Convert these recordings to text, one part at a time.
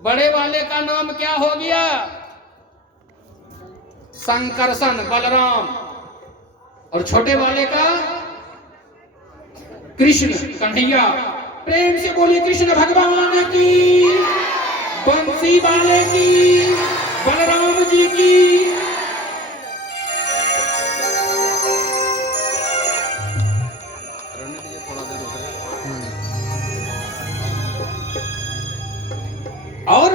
बड़े वाले का नाम क्या हो गया? संकर्षण बलराम। और छोटे वाले का कृष्ण कन्हैया। प्रेम से बोलिए कृष्ण भगवान की, बंसी वाले की, बलराम जी की। और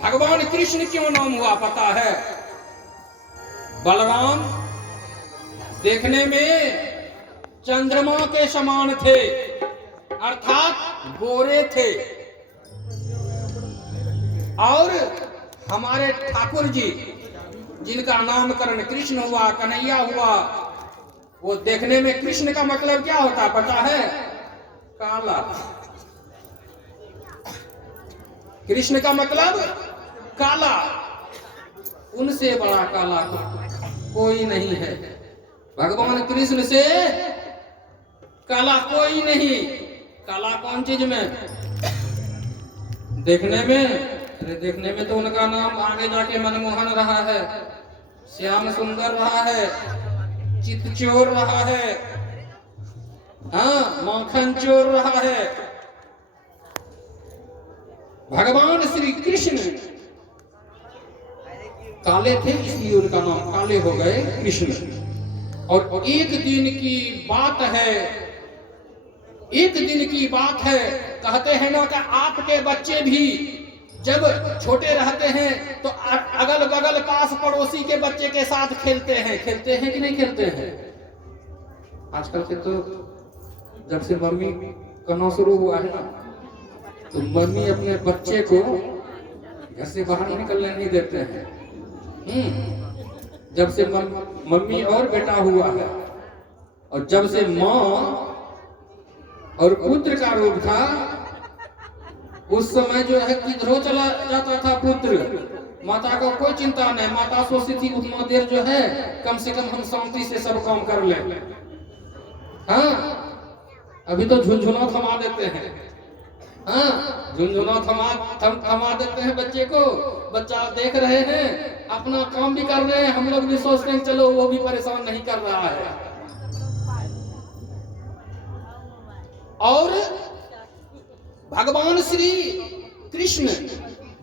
भगवान कृष्ण क्यों नाम हुआ पता है? बलराम देखने में चंद्रमा के समान थे, अर्थात गोरे थे। और हमारे ठाकुर जी जिनका नामकरण कृष्ण हुआ, कन्हैया हुआ, वो देखने में कृष्ण का मतलब क्या होता पता है? काला। कृष्ण का मतलब काला। उनसे बड़ा काला कोई नहीं है। भगवान कृष्ण से काला कोई नहीं। काला कौन चीज में? देखने में। अरे देखने में तो उनका नाम आगे जाके मनमोहन रहा है, श्याम सुंदर रहा है, चितचोर रहा है, हाँ माखन चोर रहा है। भगवान श्री कृष्ण काले थे, इसलिए उनका नाम काले हो गए कृष्ण। और एक दिन की बात है, एक दिन की बात है, कहते हैं ना कि आपके बच्चे भी जब छोटे रहते हैं तो अगल बगल पास पड़ोसी के बच्चे के साथ खेलते हैं। खेलते हैं कि नहीं खेलते हैं? आजकल के तो जब से मम्मी करना शुरू हुआ है ना, तो मम्मी अपने बच्चे को घर से बाहर निकलने नहीं देते हैं। जब से मम्मी और बेटा हुआ है, और जब से माँ और पुत्र का रूप था, उस समय जो है किधरों चला जाता था पुत्र, माता को कोई चिंता नहीं। माता सोचती थी उतना देर जो है कम से कम हम शांति से सब काम कर ले। हाँ अभी तो झुनझुना थमा देते हैं। हाँ झुनझुना थमा देते हैं बच्चे को। बच्चा देख रहे हैं, अपना काम भी कर रहे हैं, हम लोग भी सोचते हैं चलो वो भी परेशान नहीं कर रहा है। और भगवान श्री कृष्ण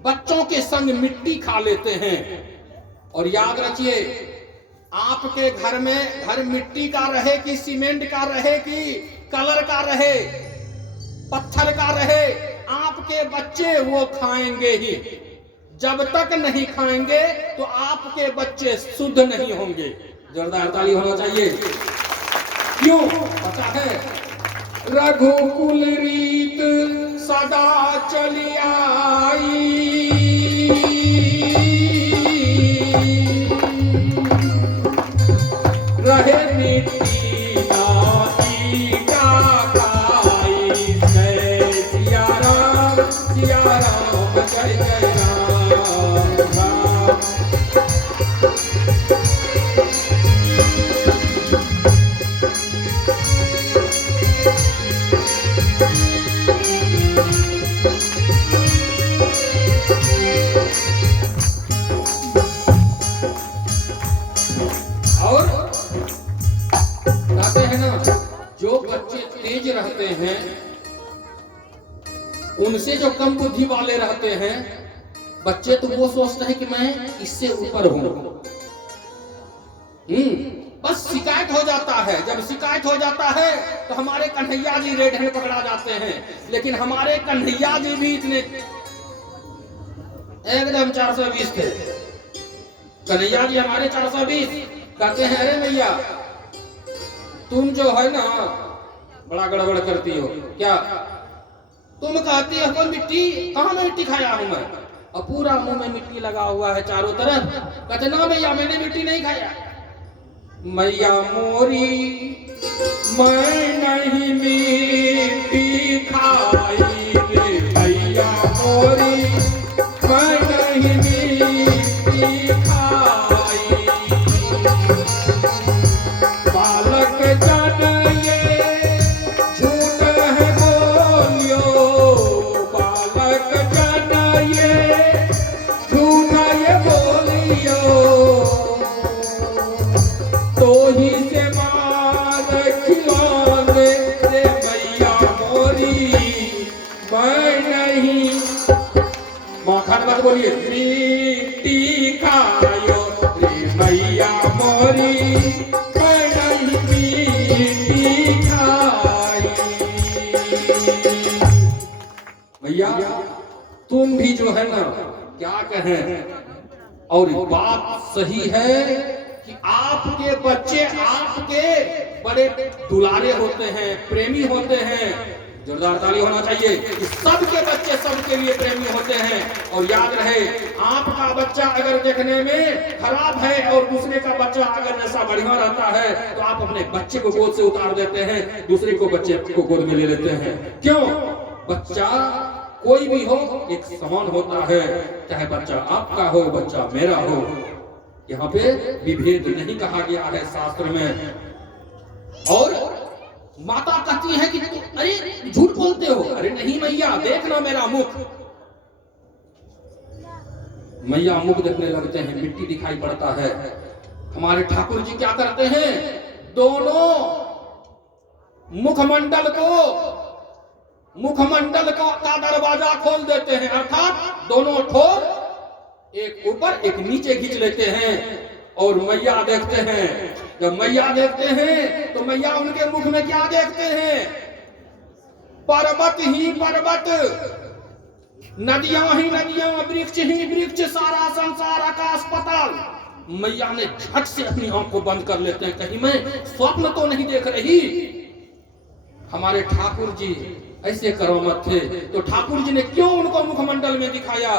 बच्चों के संग मिट्टी खा लेते हैं। और याद रखिए, आपके घर में घर मिट्टी का रहे कि सीमेंट का रहे कि कलर का रहे, पत्थर का रहे, आपके बच्चे वो खाएंगे ही। जब तक नहीं खाएंगे तो आपके बच्चे शुद्ध नहीं होंगे। जोरदार ताली होना चाहिए। क्यों पता है? रघुकुल रीत सदा चली आई, रहे मिट्टी माटी का खाई। जय सिया राम जय जय राम राम। जो बच्चे तेज रहते हैं, उनसे जो कम बुद्धि वाले रहते हैं बच्चे, तो वो सोचते हैं कि मैं इससे ऊपर हूं। बस शिकायत हो जाता है। जब शिकायत हो जाता है तो हमारे कन्हैया जी रेड हैंड पकड़ा जाते हैं। लेकिन हमारे कन्हैया जी भी इतने एकदम 420 थे। कन्हैया जी हमारे 420। कहते हैं अरे भैया तुम जो है ना बड़ा गड़बड़ करती हो। क्या तुम कहती हो मिट्टी? कहाँ में मिट्टी खाया हूं मैं? और पूरा मुंह में मिट्टी लगा हुआ है चारों तरफ। कहते ना भैया मैंने मिट्टी नहीं खाया। मैया मोरी मैं नहीं मिट्टी खाई, मैया मोरी मैं नहीं मिट्टी खाई। बालक जन ये झूठ है बोलियो, बालक जन मैं नहीं, मौखन मत बोलिए, लिट्टी खायो रे मैया मोरी, मैं नहीं लिट्टी खाई। भैया तुम भी जो है ना क्या कहें, और बात सही है कि आपके बच्चे आपके बड़े दुलारे होते हैं, प्रेमी होते हैं। जोरदार ताली होना चाहिए कि सबके बच्चे सबके लिए प्रेमी होते हैं। और याद रहे, आपका बच्चा अगर देखने में खराब है और दूसरे का बच्चा अगर ऐसा बढ़िया रहता है तो आप अपने बच्चे को गोद से उतार देते हैं, दूसरे को बच्चे को गोद में ले लेते हैं। क्यों? बच्चा कोई भी हो एक समान होता है, चाहे बच्चा आपका हो बच्चा मेरा हो। यहाँ पे विभेद नहीं कहा गया है शास्त्र में। और माता कहती है कि अरे झूठ बोलते हो। अरे नहीं मैया, देखना मेरा मुख। मैया मुख देखने लगते हैं, मिट्टी दिखाई पड़ता है। हमारे ठाकुर जी क्या करते हैं, दोनों मुखमंडल का दरवाजा खोल देते हैं, अर्थात दोनों ठोर एक ऊपर एक नीचे खींच लेते हैं। और मैया देखते हैं, जब मैया देखते हैं तो मैया उनके मुख में क्या देखते हैं, पर्वत ही पर्वत, नदियां ही नदियां, वृक्ष ही वृक्ष, सारा संसार आकाश पाताल। मैया ने झट से अपनी आंख को बंद कर लेते हैं, कहीं मैं स्वप्न तो नहीं देख रही। हमारे ठाकुर जी ऐसे करामत थे, तो ठाकुर जी ने क्यों उनको मुखमंडल में दिखाया,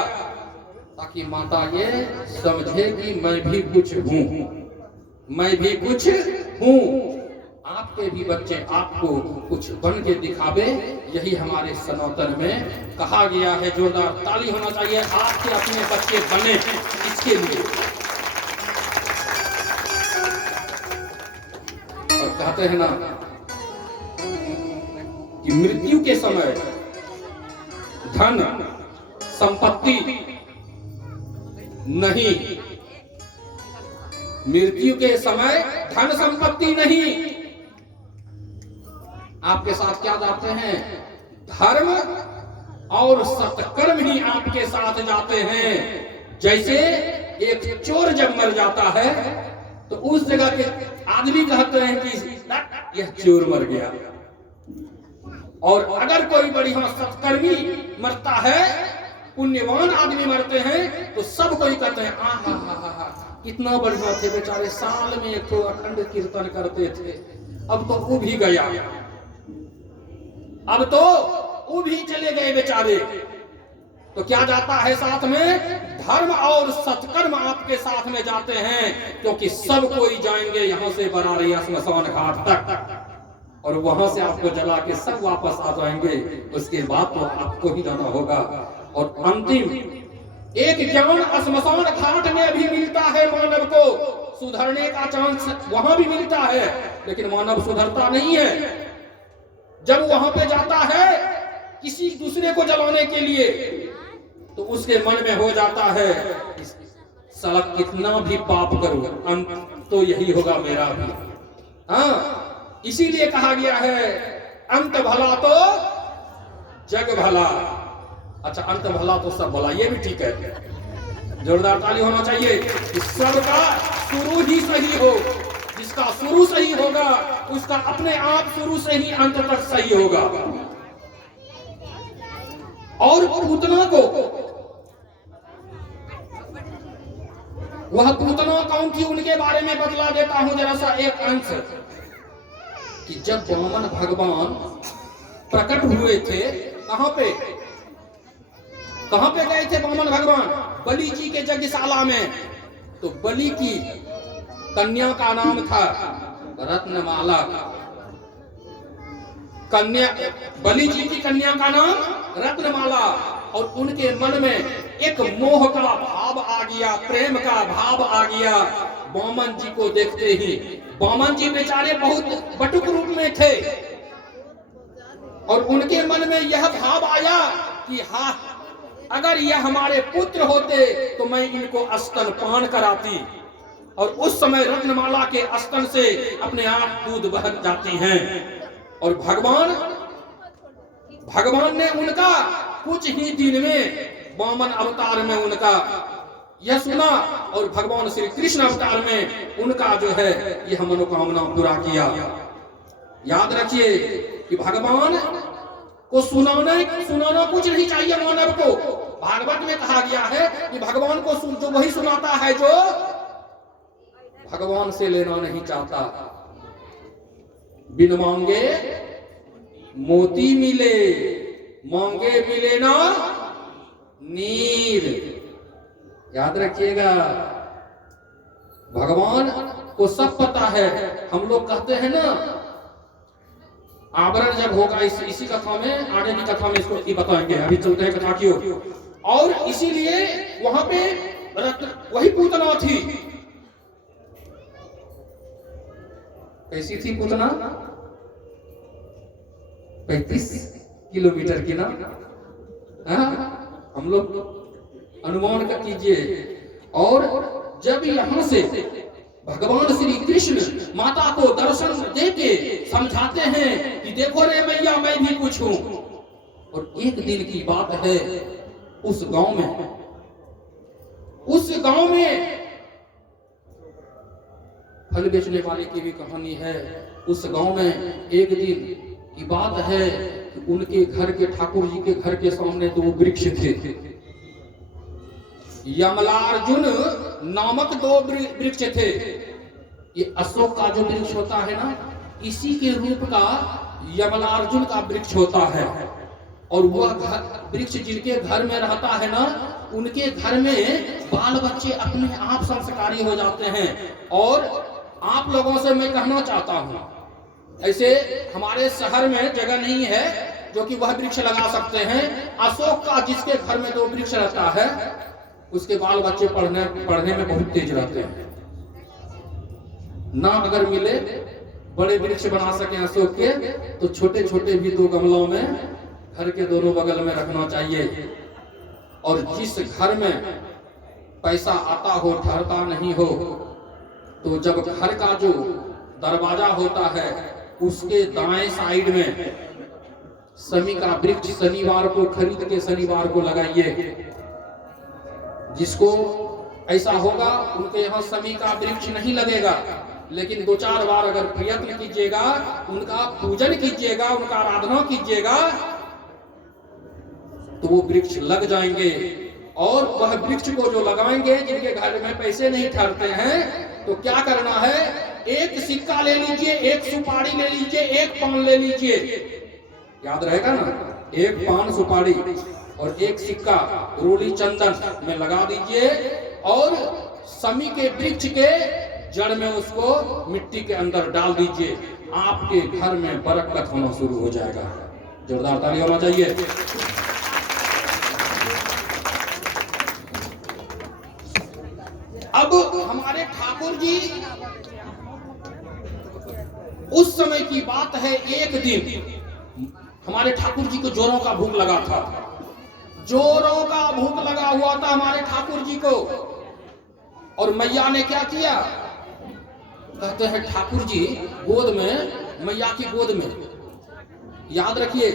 ताकि माता ये समझे कि मैं भी कुछ हूं, मैं भी कुछ हूं। आपके भी बच्चे आपको कुछ बन के दिखावे, यही हमारे सनातन में कहा गया है। जोरदार ताली होना चाहिए आपके अपने बच्चे बने इसके लिए। और कहते हैं ना कि मृत्यु के समय धन संपत्ति नहीं, मृत्यु के समय धन संपत्ति नहीं, आपके साथ क्या जाते हैं, धर्म और सत्कर्म ही आपके साथ जाते हैं। जैसे एक चोर जब मर जाता है तो उस जगह के आदमी कहते हैं कि यह चोर मर गया। और अगर कोई बढ़िया सत्कर्मी मरता है, पुण्यवान आदमी मरते हैं, तो सब कोई कहते हैं आ कितना बढ़िया थे बेचारे, साल में एक तो अखंड कीर्तन करते थे, अब तो वो भी गया, अब तो वो भी चले गए बेचारे। तो क्या जाता है साथ में, धर्म और सत्कर्म आपके साथ में जाते हैं, क्योंकि सब कोई जाएंगे यहां से बरारी स्मशान घाट तक, और वहां से आपको जला के सब वापस आ जाएंगे। उसके बाद तो आपको ही जाना होगा। और अंतिम एक ज्ञान स्मशान घाट में भी मिलता है मानव को, सुधरने का चांस वहां भी मिलता है, लेकिन मानव सुधरता नहीं है। जब वहां पे जाता है किसी दूसरे को जलाने के लिए, तो उसके मन में हो जाता है साला कितना भी पाप करूं, अंत तो यही होगा मेरा भी। हाँ, इसीलिए कहा गया है अंत भला तो जग भला। अच्छा, अंत भला तो सब भला, ये भी ठीक है। जोरदार ताली होना चाहिए कि सबका शुरू ही सही हो। जिसका शुरू सही होगा उसका अपने आप शुरू से ही अंत तक सही होगा। और पूतना को, वह पूतना कौन थी उनके बारे में बतला देता हूं जरा सा एक अंश, कि जब वामन भगवान प्रकट हुए थे, कहां पे गए थे वामन भगवान? बलि जी के यज्ञशाला में। तो बलि की कन्या का नाम था रत्नमाला। कन्या, बलि जी की कन्या का नाम रत्नमाला। और उनके मन में एक मोह का भाव आ गया, प्रेम का भाव आ गया वामन जी को देखते ही। वामन जी बेचारे बहुत बटुक रूप में थे, और उनके मन में यह भाव आया कि हाँ, अगर यह हमारे पुत्र होते तो मैं इनको स्तनपान कराती। और उस समय रत्नमाला के स्तन से अपने आप दूध बह जाती हैं। और भगवान ने उनका कुछ ही दिन में वामन अवतार में उनका यह सुना और भगवान श्री कृष्ण अवतार में उनका जो है यह मनोकामना पूरा किया। याद रखिए कि भगवान को सुनाना कुछ नहीं चाहिए मानव को। भागवत में कहा गया है कि भगवान को जो वही सुनाता है जो भगवान से लेना नहीं चाहता। बिन मांगे मोती मिले, मांगे मिले ना नीर। याद रखिएगा, भगवान को सब पता है। हम लोग कहते हैं ना, आवरण जब होगा इसी कथा में, आगे की कथा में इसको ही बताएंगे। अभी चलते हैं कथा की ओर। और इसीलिए वहां पे वही पूतना थी। कैसी थी पूतना? 35 किलोमीटर की ना। हम लोग अनुमान कर कीजिए। और जब यहाँ से भगवान श्री कृष्ण माता को दर्शन देके समझाते हैं कि देखो रे मैया, मैं भी कुछ हूं। और एक दिन की बात है, उस गांव में फल बेचने वाले की भी कहानी है। उस गांव में एक दिन की बात है कि उनके घर के, ठाकुर जी के घर के सामने 2 वृक्ष थे। यमलार्जुन नामक 2 वृक्ष थे। ये अशोक का जो वृक्ष होता है ना, इसी के रूप का यमलार्जुन का वृक्ष होता है। और वह वृक्ष जिनके घर में रहता है ना, उनके घर में बाल बच्चे अपने आप संस्कारी हो जाते हैं। और आप लोगों से मैं कहना चाहता हूं, ऐसे हमारे शहर में जगह नहीं है जो कि वह वृक्ष लगा सकते हैं। अशोक का जिसके घर में 2 वृक्ष रहता है, उसके बाल बच्चे पढ़ने में बहुत तेज रहते हैं। ना अगर मिले बड़े वृक्ष बना सके अशोक के, तो छोटे छोटे भी 2 गमलों में घर के दोनों बगल में रखना चाहिए। और जिस घर में पैसा आता हो, ठहरता नहीं हो, तो जब घर का जो दरवाजा होता है उसके दाएं साइड में समी का वृक्ष शनिवार को खरीद के शनिवार को लगाइए। जिसको ऐसा होगा उनके यहाँ समी का वृक्ष नहीं लगेगा, लेकिन 2-4 बार अगर प्रयत्न कीजिएगा, उनका पूजन कीजिएगा, उनका आराधना कीजिएगा, तो वो वृक्ष लग जाएंगे। और वह वृक्ष को जो लगाएंगे, जिनके घर में पैसे नहीं ठहरते हैं, तो क्या करना है, 1 सिक्का ले लीजिए, 1 सुपारी ले लीजिए, 1 पान ले लीजिए। याद रहेगा ना, 1 पान सुपारी और 1 सिक्का रोली चंदन में लगा दीजिए। और समी के वृक्ष के जड़ में उसको मिट्टी के अंदर डाल दीजिए। आपके घर में बरकत होना शुरू हो जाएगा। जोरदार ताली होना चाहिए। अब हमारे ठाकुर जी, उस समय की बात है, एक दिन हमारे ठाकुर जी को जोरों का भूख लगा था। जोरों का भूख लगा हुआ था हमारे ठाकुर जी को। और मैया ने क्या किया, कहते हैं ठाकुर जी गोद में, मैया की गोद में, याद रखिए।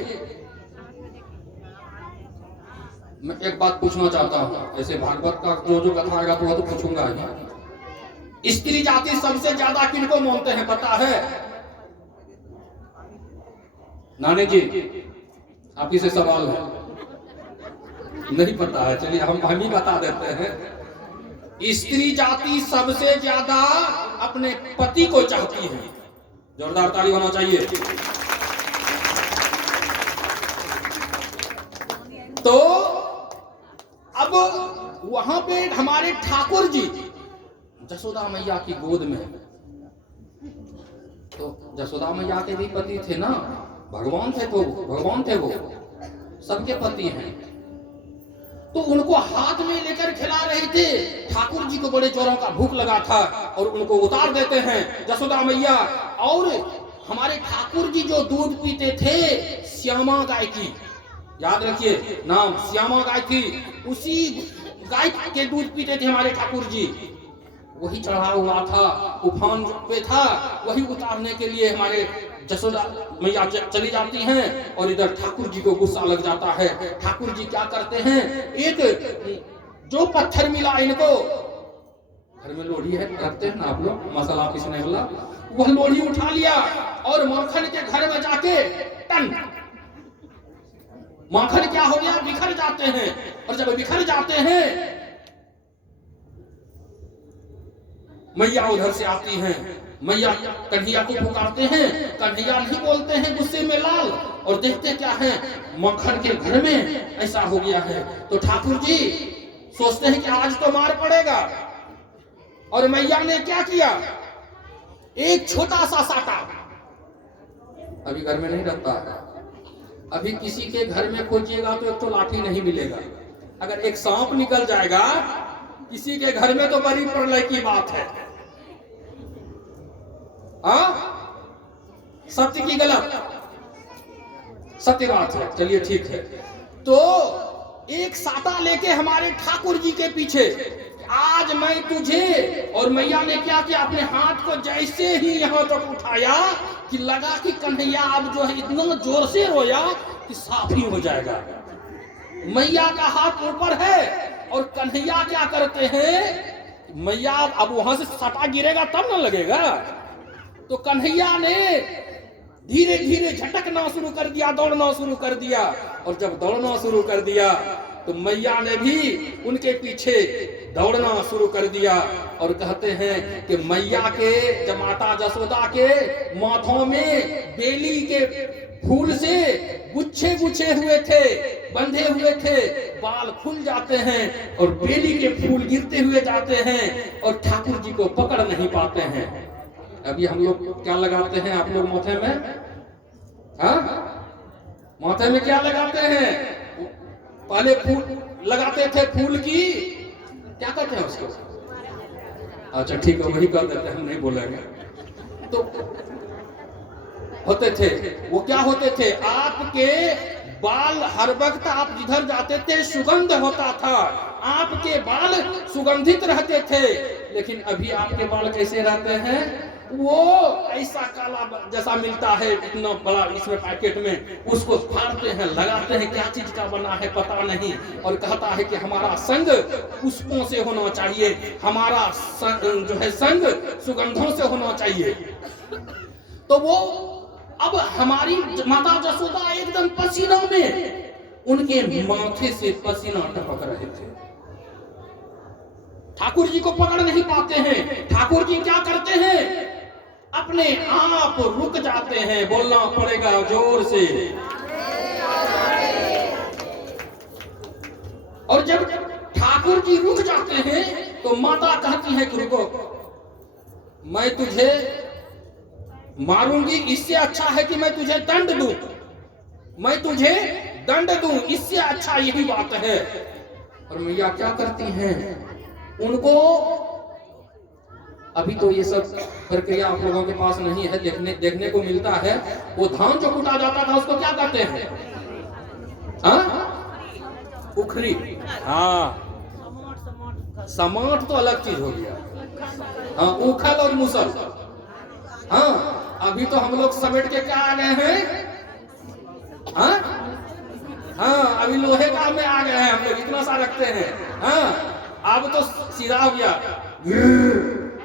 मैं एक बात पूछना चाहता हूं, ऐसे भागवत का जो कथा आएगा तो पूछूंगा ही। स्त्री जाति सबसे ज्यादा किनको मानते हैं पता है? नानी जी, आप ही से सवाल है। नहीं पता है, चलिए हम ही बता देते हैं। स्त्री जाति सबसे ज्यादा अपने पति को चाहती है। जोरदार ताली होना चाहिए। तो अब वहां पे हमारे ठाकुर जी जसोदा मैया की गोद में, तो जसोदा मैया के भी पति थे ना, भगवान थे, तो भगवान थे, वो सबके पति हैं। तो उनको हाथ में लेकर खिला रहे थे। ठाकुर जी को बड़े जोरों का भूख लगा था और उनको उतार देते हैं जसोदा मैया। और हमारे ठाकुर जी जो दूध पीते थे, श्यामा गाय की, याद रखिए नाम श्यामा गाय थी, उसी गाय के दूध पीते थे हमारे ठाकुर जी। वही चढ़ा हुआ था, उफान पे था, वही उतारने के लिए हमारे जसोदा मैया चली जाती हैं और इधर ठाकुर जी को गुस्सा लग जाता है। ठाकुर जी क्या करते हैं, एक जो पत्थर मिला इनको, घर में लोढ़ी है रखते हैं ना आप लोग, मसाला पीसने वाला, वह लोढ़ी उठा लिया और माखन के घर में जाके टन, माखन क्या हो गया, बिखर जाते हैं। और जब बिखर जाते हैं, मैया उधर से आती हैं, मैया कन्हैया को पुकारते हैं, कन्हैया नहीं बोलते हैं गुस्से में लाल, और देखते क्या है, माखन के घर में ऐसा हो गया है। तो ठाकुर जी सोचते हैं कि आज तो मार पड़ेगा, और मैया ने क्या किया, एक छोटा सा साटा, अभी घर में नहीं रखता, अभी किसी के घर में खोजिएगा तो एक तो लाठी नहीं मिलेगा, अगर एक सांप निकल जाएगा किसी के घर में तो बड़ी प्रलय की बात है। सत्य की गलत, सत्य बात है, चलिए ठीक है। तो एक साटा लेके हमारे ठाकुर जी के पीछे, आज मैं तुझे, और मैया ने क्या किया, अपने हाथ को जैसे ही यहां तक उठाया कि लगा कि कन्हैया अब जो है इतना जोर से रोया कि साफ ही हो जाएगा। मैया का हाथ ऊपर है और कन्हैया क्या करते हैं, मैया अब वहां से सटा गिरेगा तब ना लगेगा, तो कन्हैया ने धीरे धीरे झटकना शुरू कर दिया, दौड़ना शुरू कर दिया, और जब दौड़ना शुरू कर दिया तो मैया ने भी उनके पीछे दौड़ना शुरू कर दिया। और कहते हैं कि मैया के, जब माता जसोदा के माथों में बेली के फूल से गुच्छे गुच्छे हुए थे, बंधे हुए थे, बाल खुल जाते हैं और बेली के फूल गिरते हुए जाते हैं और ठाकुर जी को पकड़ नहीं पाते हैं। अभी हम लोग क्या लगाते हैं, आप लोग माथे में, माथे में क्या लगाते हैं, पहले फूल लगाते थे, फूल की क्या कहते हैं उसको, अच्छा ठीक है वही कर देते हैं, हम नहीं बोलेंगे। तो होते थे, वो क्या होते थे, आपके बाल हर वक्त आप जिधर जाते थे सुगंध होता था, आपके बाल सुगंधित रहते थे। लेकिन अभी आपके बाल कैसे रहते हैं, वो ऐसा काला जैसा मिलता है, इतना बड़ा इसमें पैकेट में, उसको फाड़ते हैं, लगाते हैं, क्या चीज का बना है पता नहीं, और कहता है कि हमारा संग पुष्पों से होना चाहिए, हमारा जो है संग सुगंधों से होना चाहिए। तो वो अब हमारी माता जसोदा एकदम पसीना में, उनके माथे से पसीना टपक रहे थे, ठाकुर जी को पकड़ नहीं पाते हैं। ठाकुर जी क्या करते हैं, अपने आप रुक जाते हैं, बोलना पड़ेगा जोर से। और जब ठाकुर जी रुक जाते हैं तो माता कहती है कि रुको, मैं तुझे मारूंगी, इससे अच्छा है कि मैं तुझे दंड दूं, मैं तुझे दंड दूं, इससे अच्छा यही बात है। और मैया क्या करती हैं, उनको अभी तो ये सब प्रक्रिया आप लोगों के पास नहीं है, देखने को मिलता है, वो धान जो कूटा जाता था उसको क्या कहते हैं, उखरी, समाट तो अलग चीज हो गया, उखल और मुसल। अभी तो हम लोग समेट के क्या आ गए हैं, अभी लोहे का में आ गए हैं हम लोग, इतना सा रखते हैं। अब तो सीधा हो गया,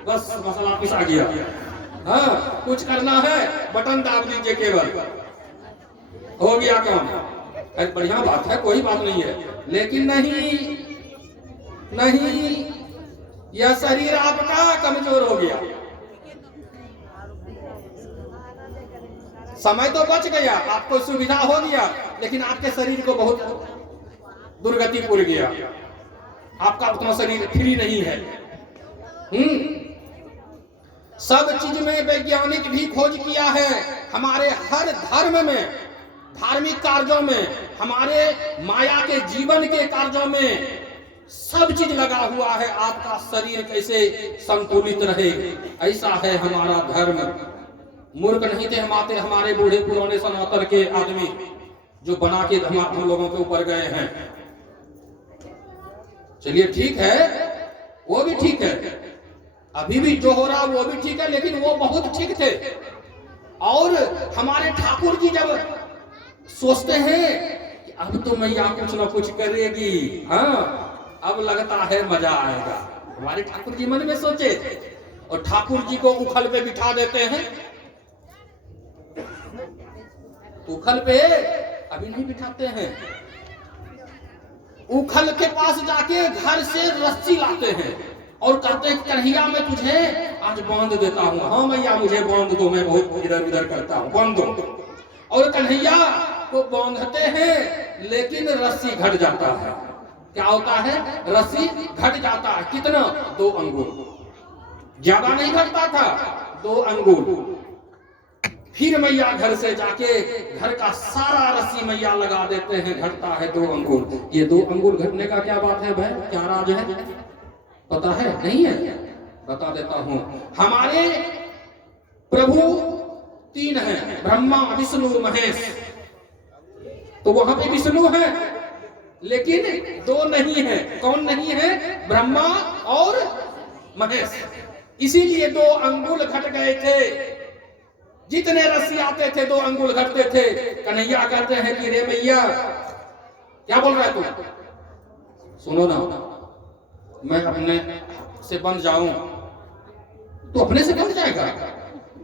बस मसाला पिसा गया, कुछ करना है बटन दाब दीजिए, केवल हो गया काम। बढ़िया बात है, कोई बात नहीं है, लेकिन नहीं, यह शरीर आपका कमजोर हो गया, समय तो बच गया, आपको सुविधा हो गया, लेकिन आपके शरीर को बहुत दुर्गति पूर गया, आपका उतना शरीर फ्री नहीं है। सब चीज में वैज्ञानिक भी खोज किया है, हमारे हर धर्म में, धार्मिक कार्यों में, हमारे माया के जीवन के कार्यों में सब चीज लगा हुआ है, आपका शरीर कैसे संतुलित रहे, ऐसा है हमारा धर्म। मूर्ख नहीं थे हमारे बूढ़े पुराने सनातन के आदमी जो बना के हम लोगों के ऊपर गए हैं। चलिए ठीक है, वो भी ठीक है, अभी भी जो हो रहा वो भी ठीक है, लेकिन वो बहुत ठीक थे, और हमारे ठाकुर जी जब सोचते हैं कि अब तो मैया कुछ ना कुछ करेगी, हाँ अब लगता है मजा आएगा, हमारे ठाकुर जी मन में सोचे और ठाकुर जी को उखल पे बिठा देते हैं। उखल पे अभी नहीं बिठाते हैं, उखल के पास जाके घर से रस्सी लाते हैं और कहते हैं कन्हैया मैं तुझे आज बांध देता हूँ। हाँ मैया मुझे बांध दो, मैं बहुत इधर उधर करता हूँ, बांध दो। और कन्हैया को बांधते हैं लेकिन रस्सी घट जाता है। क्या होता है? रस्सी घट जाता है। कितना? 2 अंगुल, ज्यादा नहीं घटता था, 2 अंगुल। फिर मैया घर से जाके घर का सारा रस्सी मैया लगा देते हैं, घटता है 2 अंगुल। ये 2 अंगुल घटने का क्या बात है भाई? क्या राज है? पता है? नहीं है? बता देता हूं। हमारे प्रभु 3 हैं, ब्रह्मा विष्णु महेश। तो वहां पे विष्णु है लेकिन 2 नहीं है। कौन नहीं है? ब्रह्मा और महेश। इसीलिए 2 अंगुल घट गए थे। जितने रस्सी आते थे 2 अंगुल घटते थे। कन्हैया कहते हैं कि रे मैया क्या बोल रहा है तू? सुनो ना, मैं अपने से बंध जाऊं तो अपने से बंध जाएगा?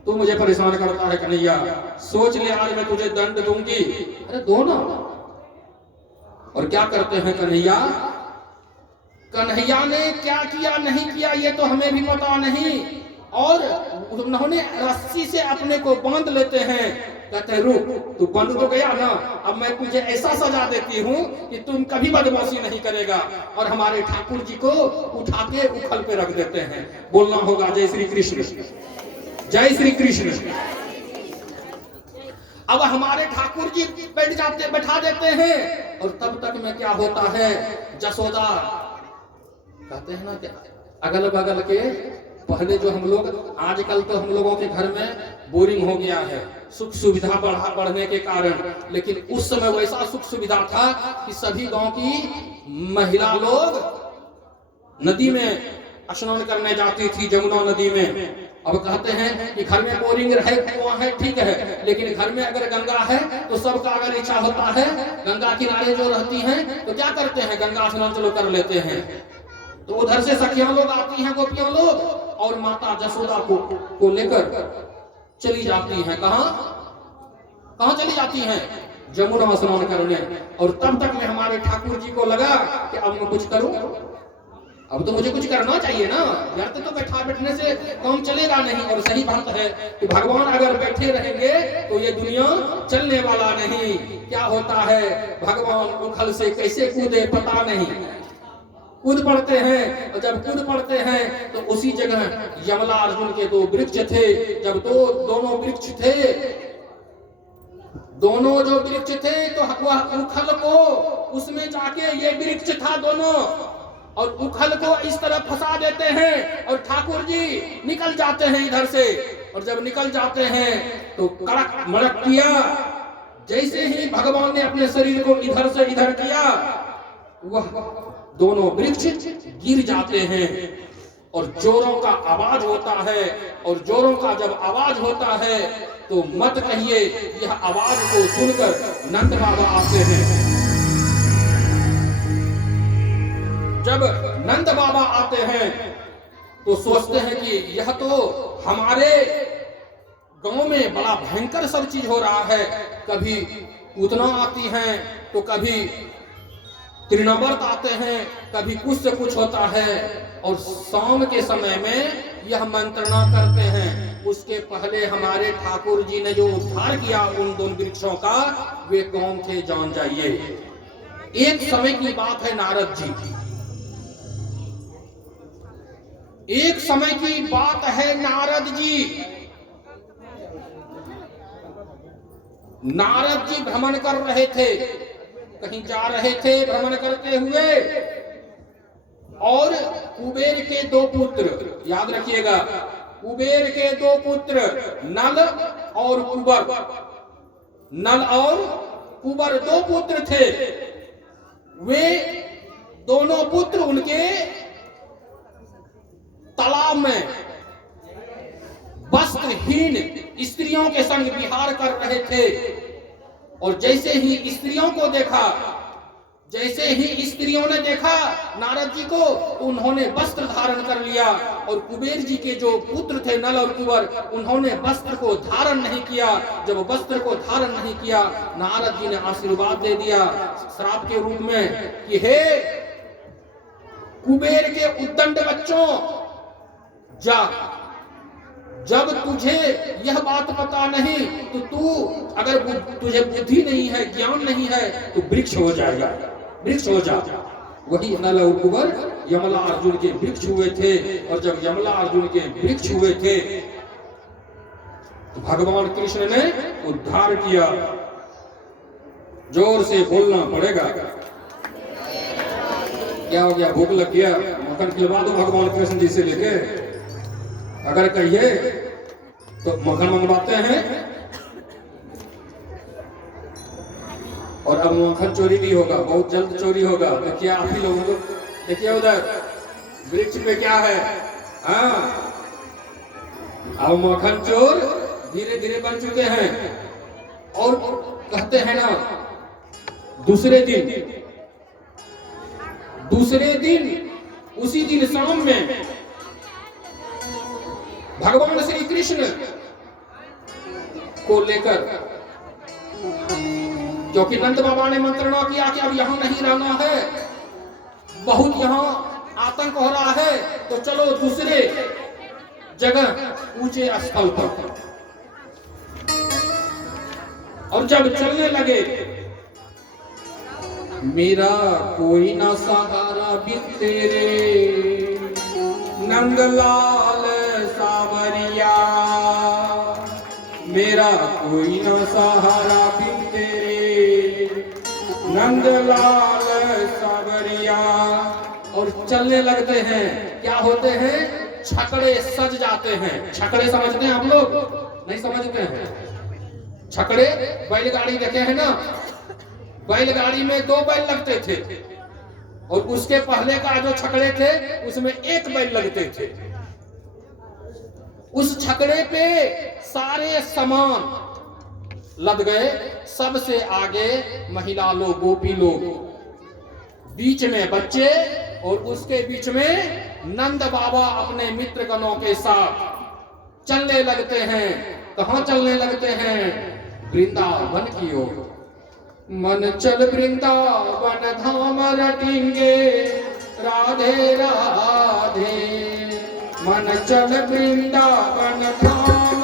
तू मुझे परेशान करता है कन्हैया, सोच ले आज मैं तुझे दंड दूंगी। अरे दो ना। और क्या करते हैं कन्हैया? कन्हैया ने क्या किया नहीं किया ये तो हमें भी पता नहीं, और उन्होंने रस्सी से अपने को बांध लेते हैं। कहते रुक, तू बंद तो गया ना, अब मैं तुझे ऐसा सजा देती हूँ कि तुम कभी बदमाशी नहीं करेगा। और हमारे ठाकुर जी को उठा के उखल पे रख देते हैं। बोलना होगा जय श्री कृष्ण, जय श्री कृष्ण। अब हमारे ठाकुर जी बैठा देते हैं। और तब तक में क्या होता है? जसोदा कहते हैं ना कि अगल बगल के पहले जो हम लोग, आजकल तो हम लोगों के घर में बोरिंग हो गया है सुख सुविधा बढ़ने के कारण, लेकिन उस समय वैसा सुख सुविधा था कि सभी गांव की महिला लोग नदी में स्नान करने जाती थी, जमुना नदी में। अब कहते हैं कि घर में बोरिंग रहे कुआं है ठीक है, लेकिन घर में अगर गंगा है तो सबका अगर इच्छा होता है गंगा किनारे जो रहती हैं तो क्या करते हैं? गंगा स्नान चलो कर लेते हैं। तो उधर से सखियां लोग आती हैं, गोपियां लोग, और माता जसोदा को लेकर चली जाती हैं। कहां चली जाती हैं? जमुना स्नान करने। और तब तक में हमारे ठाकुर जी को लगा कि अब मैं कुछ करूं, अब तो मुझे कुछ करना चाहिए ना, यार तो बैठने से काम चलेगा नहीं। और सही बात है कि भगवान अगर बैठे रहेंगे तो ये दुनिया चलने वाला नहीं। क्या होता है? भगवान उखल से कैसे कूदे पता नहीं, कूद पड़ते हैं। और जब कूद पड़ते हैं तो उसी जगह यमला अर्जुन के 2 वृक्ष थे। जब दोनों वृक्ष थे, दोनों जो वृक्ष थे तो वह उखल को उसमें जाके ये वृक्ष था दोनों, और उखल को इस तरह फंसा देते हैं और ठाकुर जी निकल जाते हैं इधर से। और जब निकल जाते हैं तो कड़क मड़क किया। जैसे ही भगवान ने अपने शरीर को इधर से इधर किया, वह दोनों वृक्ष गिर जाते हैं और जोरों का आवाज होता है। और जोरों का जब आवाज होता है तो मत कहिए, यह आवाज को सुनकर नंद बाबा आते हैं। जब नंद बाबा आते हैं तो सोचते हैं कि यह तो हमारे गांव में बड़ा भयंकर सब चीज हो रहा है। कभी पूतना आती हैं तो कभी तृणावर्त आते हैं, कभी कुछ से कुछ होता है। और शाम के समय में यह मंत्रणा करते हैं। उसके पहले हमारे ठाकुर जी ने जो उद्धार किया उन 2 वृक्षों का, वे कौन थे जान जाइए। एक समय की बात है नारद जी की, एक समय की बात है नारद जी। नारद जी भ्रमण कर रहे थे, कहीं जा रहे थे भ्रमण करते हुए, और कुबेर के 2 पुत्र, याद रखिएगा, कुबेर के 2 पुत्र नल और कुबर, नल और कुबर 2 पुत्र थे। वे दोनों पुत्र उनके तालाब में वस्त्रहीन स्त्रियों के संग विहार कर रहे थे और जैसे ही स्त्रियों को देखा, जैसे ही स्त्रियों ने देखा नारद जी को, उन्होंने वस्त्र धारण कर लिया और कुबेर जी के जो पुत्र थे नल और कुंवर, उन्होंने वस्त्र को धारण नहीं किया। जब वस्त्र को धारण नहीं किया, नारद जी ने आशीर्वाद दे दिया श्राप के रूप में कि हे कुबेर के उद्दंड बच्चों, जा, जब तुझे यह बात पता नहीं तो तू, अगर तुझे बुद्धि नहीं है, ज्ञान नहीं है, तो वृक्ष हो जाएगा, वृक्ष हो जा। वही नल और कुंवर यमला अर्जुन के वृक्ष हुए थे। और जब यमला अर्जुन के वृक्ष हुए थे तो भगवान कृष्ण ने उद्धार किया। जोर से बोलना पड़ेगा। क्या हो गया, भूख लग गया? मक्खन खिलवा दो भगवान कृष्ण जी से लेके। अगर कहिए तो मक्खन मंगवाते हैं। और अब मक्खन चोरी भी होगा, बहुत जल्द चोरी होगा। देखिए आप ही लोगों को, देखिए उधर वृक्ष पे क्या है। हाँ, अब मक्खन चोर धीरे धीरे बन चुके हैं। और कहते हैं ना, दूसरे दिन उसी दिन शाम में भगवान श्री कृष्ण को लेकर, क्योंकि नंद बाबा ने मंत्रणा किया कि अब यहां नहीं रहना है, बहुत यहां आतंक हो रहा है, तो चलो दूसरे जगह ऊंचे स्थल पर। और जब चलने लगे, मेरा कोई ना सहारा बिन तेरे नंदलाल सावरिया, मेरा कोई ना सहारा बिन तेरे नंदलाल सावरिया। और चलने लगते हैं, क्या होते हैं, छकड़े सज जाते हैं। छकड़े समझते हैं आप लोग? नहीं समझते हैं। छकड़े बैलगाड़ी देखे हैं ना, बैलगाड़ी में 2 बैल लगते थे और उसके पहले का जो छकड़े थे उसमें 1 बैल लगते थे। उस छकड़े पे सारे सामान लद गए। सबसे आगे महिला लोग, गोपी लोग, बीच में बच्चे और उसके बीच में नंद बाबा अपने मित्रगणों के साथ चलने लगते हैं। कहां चलने लगते हैं? वृंदावन की ओर। मन चल वृंदावन धाम रटिंगे, राधे राधे। मन चल वृंदावन धाम